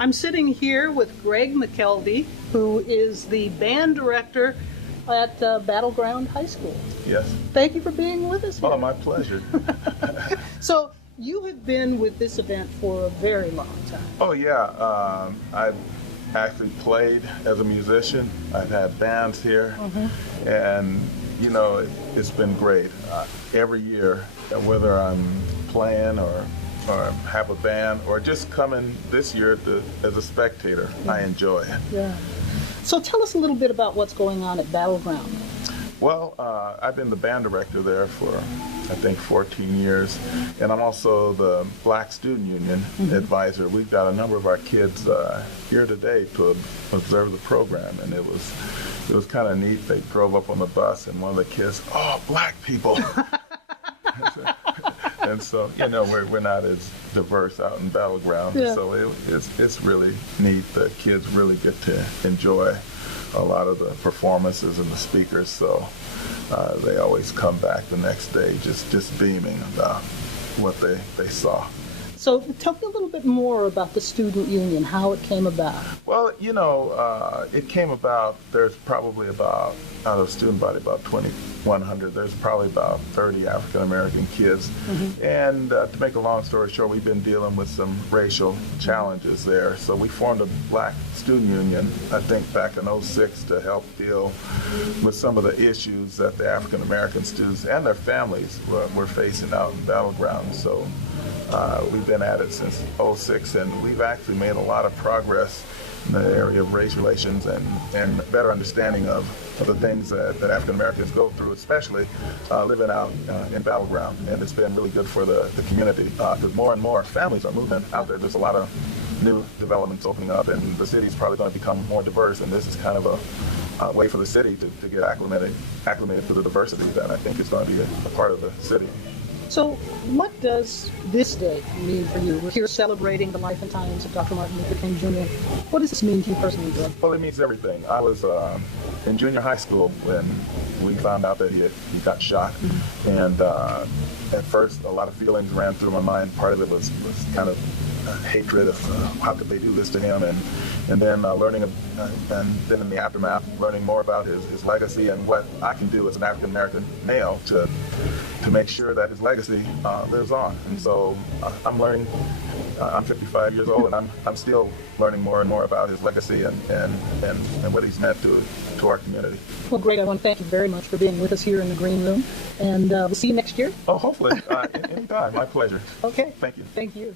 I'm sitting here with Greg McKELVEY, who is the band director at Battleground High School. Yes. Thank you for being with us here. Oh, my pleasure. So you have been with this event for a very long time. Oh, yeah. I've actually played as a musician. I've had bands here, and you know, it's been great. Every year, whether I'm playing or have a band or just coming this year as a spectator, I enjoy it. Yeah. So tell us a little bit about what's going on at Battleground. Well, I've been the band director there for, I think, 14 years, and I'm also the Black Student Union advisor. We've got a number of our kids here today to observe the program, and it was kind of neat. They drove up on the bus, and one of the kids, "Oh, black people!" And so, you know, we're not as diverse out in Battleground, so it's really neat. The kids really get to enjoy a lot of the performances and the speakers, so they always come back the next day just beaming about what they saw. So tell me a little bit more about the student union, how it came about. Well, you know, it came about, there's probably about, out of the student body, about 2,100, there's probably about 30 African-American kids. And to make a long story short, we've been dealing with some racial challenges there. So we formed a Black Student Union, I think back in '06, to help deal with some of the issues that the African-American students and their families were facing out in Battleground. So we've been at it since '06, and we've actually made a lot of progress in the area of race relations and better understanding of the things that African Americans go through, especially living out in Battleground. And it's been really good for the community because more and more families are moving out there. There's a lot of new developments opening up, and the city's probably going to become more diverse, and this is kind of a way for the city to get acclimated to the diversity that I think is going to be a part of the city. So what does this day mean for you? We're here celebrating the life and times of Dr. Martin Luther King Jr. What does this mean to you personally, Greg? Well, it means everything. I was in junior high school when we found out that he got shot. And at first, a lot of feelings ran through my mind. Part of it was kind of hatred of how could they do this to him, and then learning, and then in the aftermath, learning more about his legacy and what I can do as an African American male to make sure that his legacy lives on. And so I'm learning. I'm 55 years old, and I'm still learning more and more about his legacy and what he's meant to our community. Well, Greg, I want to thank you very much for being with us here in the green room, and we'll see you next year. Oh, hopefully, anytime. My pleasure. Okay. Thank you. Thank you.